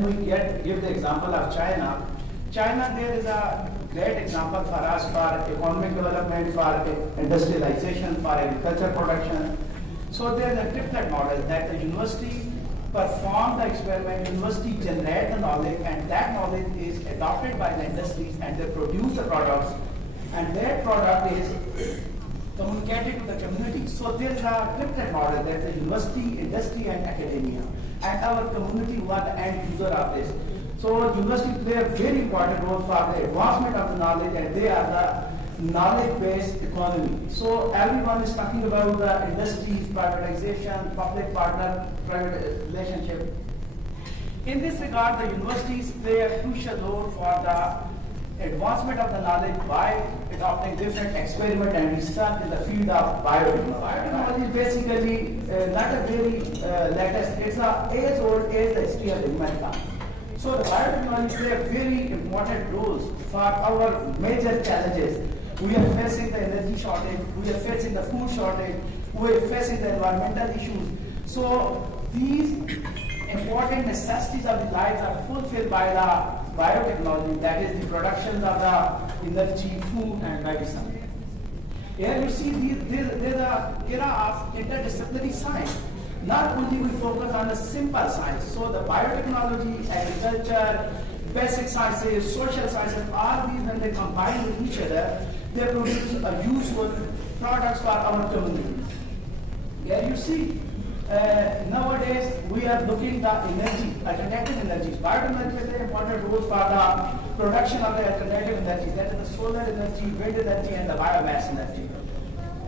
when we give the example of China, China there is a great example for us for economic development, for industrialization, for agriculture production. So there is a triplet model that the university perform the experiment, university generate the knowledge, and that knowledge is adopted by the industries and they produce the products, and that product is communicated to the community. So there is a triplet model that the university, industry, and academia, and our community who are the end user of this. So university play a very important role for the advancement of the knowledge, and they are the knowledge-based economy. So everyone is talking about the industries, privatization, public-partner-private relationship. In this regard, the universities play a crucial role for the advancement of the knowledge by adopting different experiment and research in the field of biotechnology. Biotechnology is basically not a very latest, it's as old as the history of humankind. So the biotechnology play a very important role for our major challenges. We are facing the energy shortage, we are facing the food shortage, we are facing the environmental issues. So these important necessities of the lives are fulfilled by the biotechnology, that is the production of the energy, food, and medicine. Here you see there's an era of interdisciplinary science. Not only we focus on the simple science, so the biotechnology, agriculture, basic sciences, social sciences, all these when they combine with each other, they produce a useful products for our community. Here you see, nowadays we are looking at energy, alternative energies. Biotechnology is an important role for the production of the alternative energies, that is the solar energy, wind energy, and the biomass energy.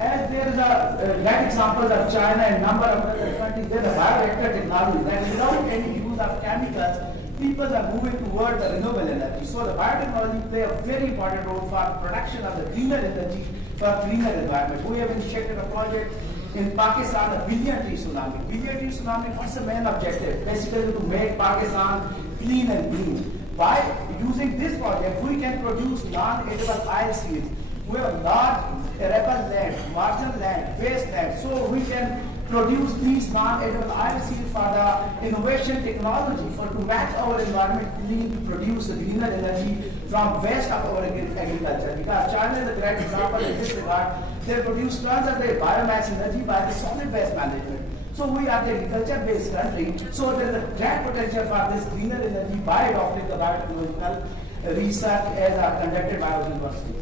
As there is a great examples of China and number of other countries, there is a bioreactor technology that without any use of chemicals, people are moving toward the renewable energy. So the biotechnology play a very important role for production of the greener energy for greener environment. We have initiated a project in Pakistan, the billion tree tsunami. Billion tree tsunami, what's the main objective? Basically to make Pakistan clean and green. By using this project, we can produce non-edible oil seeds. We have large arable land, marginal land, waste land, so we can produce these non-edible oil seeds for the innovation technology for to match our environment clean, to produce the greener energy from waste of our agriculture. Because China is a great example in this regard. They produce tons of the biomass energy by the solid waste management. So we are the agriculture-based country, so there is a great potential for this greener energy by adopting the biotechnological research as are conducted by our universities.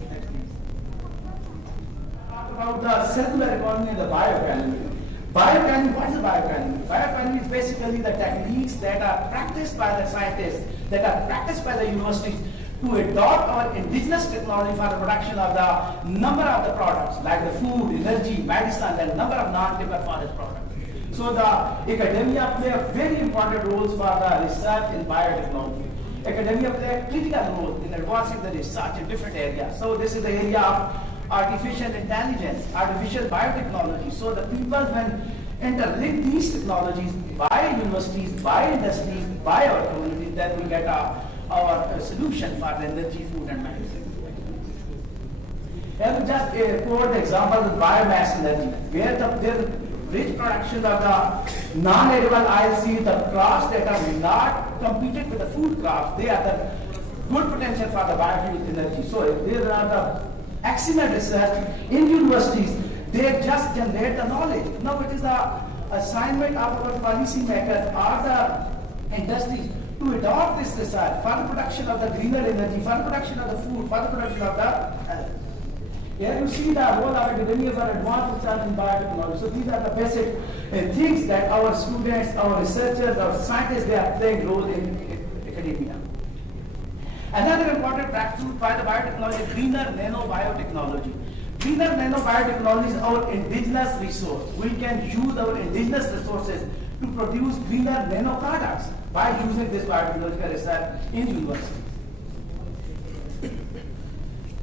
About the circular economy and the bioeconomy. Bioeconomy, what is the bioeconomy? Bioeconomy is basically the techniques that are practiced by the scientists, that are practiced by the universities to adopt our indigenous technology for the production of the number of the products, like the food, energy, medicine, and number of non-timber forest products. So the academia play a very important role for the research in biotechnology. Academia play a critical role in advancing the research in different areas. So this is the area of artificial intelligence, artificial biotechnology. So the people when interlink these technologies by universities, by industries, by our community, then we get our solution for the energy, food, and medicine. Here we just quote the example of biomass energy, where the rich production of the non-edible oil seeds, the crops that are not competed with the food crops, they are the good potential for the biofuel energy. So there are the excellent research in universities, they just generate the knowledge. Now it is the assignment of our policy makers or the industries to adopt this research for the production of the greener energy, for the production of the food, for the production of the health. Here you see the role of academia for advanced research in biotechnology. So these are the basic things that our students, our researchers, our scientists, they are playing role in academia. Another important breakthrough by the biotechnology, greener nanobiotechnology. Greener nanobiotechnology is our indigenous resource. We can use our indigenous resources to produce greener nano products by using this biotechnological research in universities.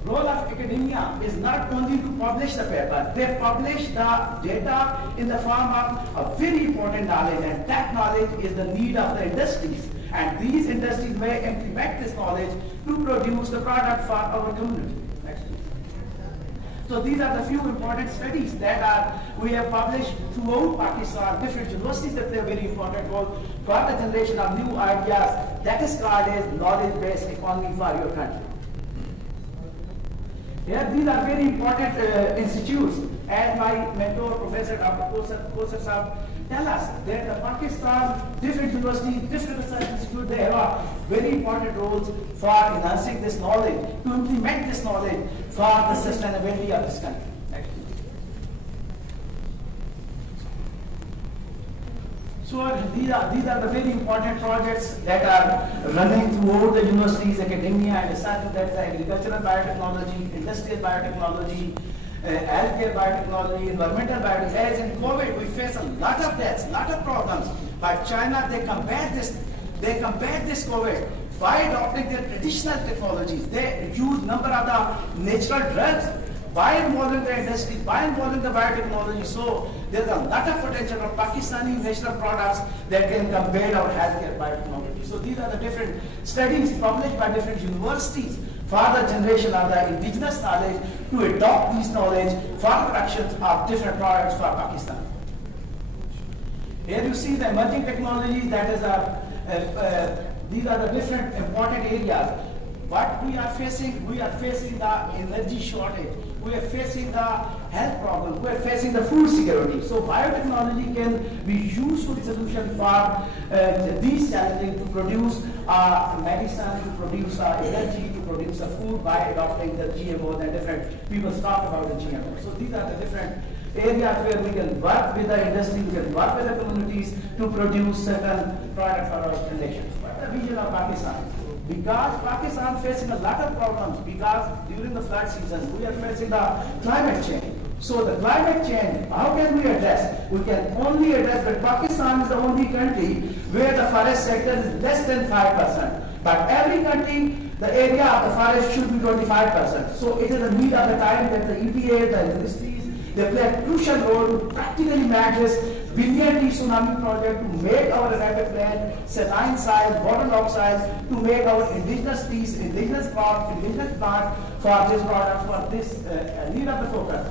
Role of academia is not only to publish the paper, they publish the data in the form of a very important knowledge, and that knowledge is the need of the industries. And these industries may implement this knowledge to produce the product for our community. Next, please. So these are the few important studies that we have published throughout Pakistan. Different universities that play a very important role for the generation of new ideas. That is called as knowledge-based economy for your country. Yeah, these are very important institutes. As my mentor, Professor Dr. Kosar Saab, tell us that the Pakistan, different universities, different research institutes, they have very important roles for enhancing this knowledge, to implement this knowledge for the sustainability of this country. So these are the very important projects that are running throughout the universities, academia, and research. That's agricultural biotechnology, industrial biotechnology, healthcare biotechnology, environmental biotechnology. As in COVID, we face a lot of deaths, lot of problems. But China, they combat this COVID by adopting their traditional technologies. They use number of the natural drugs by involving the industry, by involving the biotechnology. So there's a lot of potential of Pakistani natural products that can combat our healthcare biotechnology. So these are the different studies published by different universities for the generation of the indigenous knowledge to adopt these knowledge for production of different products for Pakistan. Here you see the emerging technologies, that is these are the different important areas. What we are facing the energy shortage, we are facing the health problem, we are facing the food security. So biotechnology can be useful solution for these challenges, to produce medicine, to produce energy, to produce food by adopting the GMOs, and different people talk about the GMOs. So these are the different areas where we can work with the industry, we can work with the communities to produce certain products for our nation. What's the vision of Pakistan? Because Pakistan is facing a lot of problems, because during the flood season we are facing the climate change. So the climate change, how can we address? We can only address that Pakistan is the only country where the forest sector is less than 5%. But every country, the area of the forest should be 25%. So it is a need of the time that the EPA, the industries, they play a crucial role to practically match this billion-year tsunami project, to make our rapid land, saline soil, waterlogged soils, to make our indigenous trees, indigenous crops, indigenous plants for this product, for this need of the focus.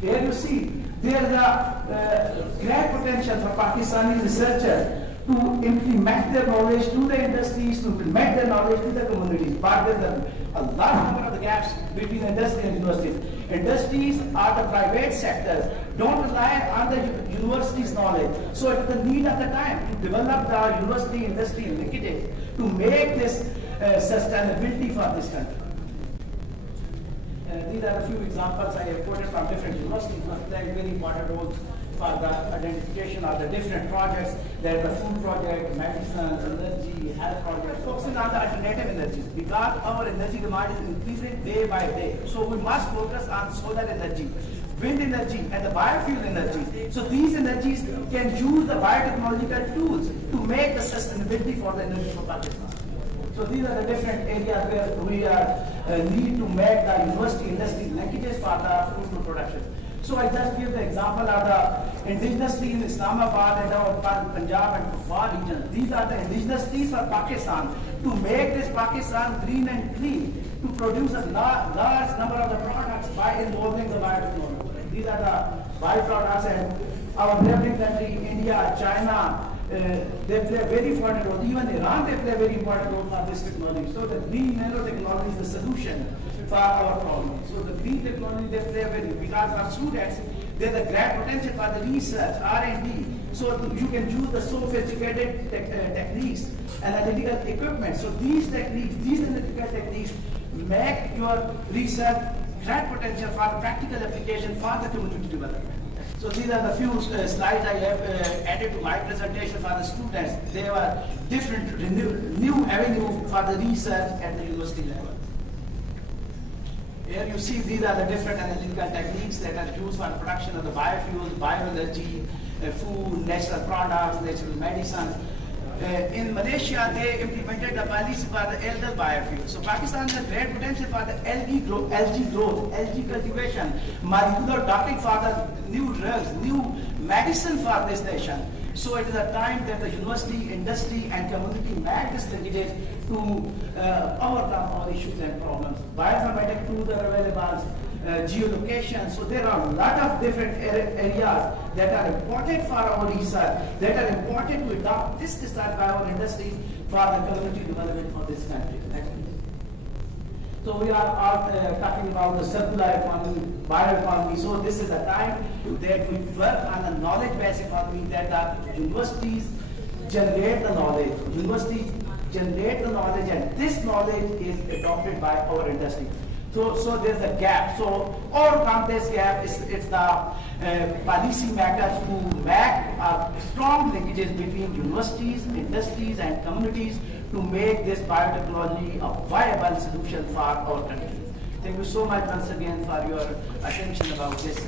Here you see, there is a great potential for Pakistani researchers to implement their knowledge to the industries, to implement their knowledge to the communities. But there's a large number of the gaps between industry and universities. Industries are the private sectors, don't rely on the university's knowledge. So it is the need of the time to develop the university-industry linkages to make this sustainability for this country. These are a few examples I have quoted from different universities who playing very important roles for the identification of the different projects. There is the food project, medicine, energy, health project, focusing on the alternative energies, because our energy demand is increasing day by day. So we must focus on solar energy, wind energy, and the biofuel energy. So these energies can use the biotechnological tools to make the sustainability for the energy for Pakistan. So these are the different areas where we need to make the university-industry linkages for the food production. So I just give the example of the indigenous trees in Islamabad and our Punjab and Kufar region. These are the indigenous trees for Pakistan, to make this Pakistan green and clean, to produce a large number of the products by involving the biotechnology. These are the byproducts, and our neighboring country, India, China, they play a very important role. Even Iran, they play a very important role for this technology. So the green nanotechnology is the solution for our problem. So the green technology, they play a very, because our students, there's a great potential for the research, R&D. So you can use the sophisticated techniques, analytical equipment. So these techniques, these analytical techniques make your research great potential for practical application for the community development. So these are the few slides I have added to my presentation for the students. They are different, new avenue for the research at the university level. Here you see these are the different analytical techniques that are used for the production of the biofuels, bioenergy, food, natural products, natural medicines. In Malaysia, they implemented the policy for the algal biofuel. So Pakistan has a great potential for the algae growth, algae cultivation, molecular docking for the new drugs, new medicine for this nation. So it is a time that the university, industry, and community make this linkages to overcome all issues and problems. Bioinformatic tools are available. geolocation. So there are a lot of different areas that are important for our research, that are important to adopt this research by our industries for the community development of this country. Next, please. So we are all talking about the circular economy, bioeconomy. So this is a time that we work on a knowledge-based economy, that the universities generate the knowledge. Universities generate the knowledge, and this knowledge is adopted by our industry. So there's a gap. So overcome this gap is the policy makers who make strong linkages between universities, industries, and communities to make this biotechnology a viable solution for our country. Thank you so much once again for your attention about this.